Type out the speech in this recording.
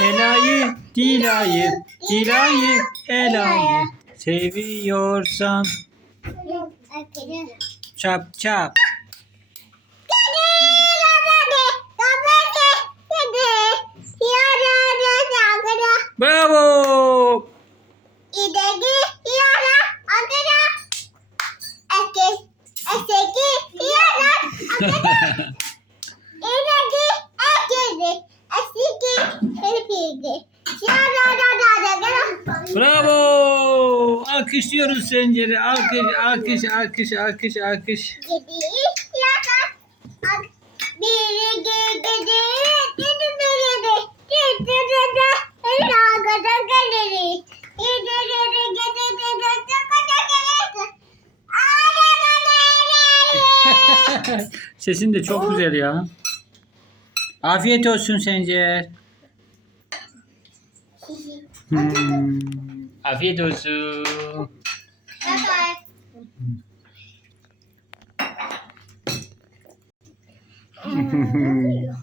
Elayı, dilayı, dilayı, elayı. Seviyorsan. Çap çap. Bravo. İdeki. Bravo! Alkışlıyoruz Sencer'i. Alkış, alkış, alkış, alkış, alkış. Sesin de çok güzel ya. Afiyet olsun Sencer. Hmm. Afiyet olsun.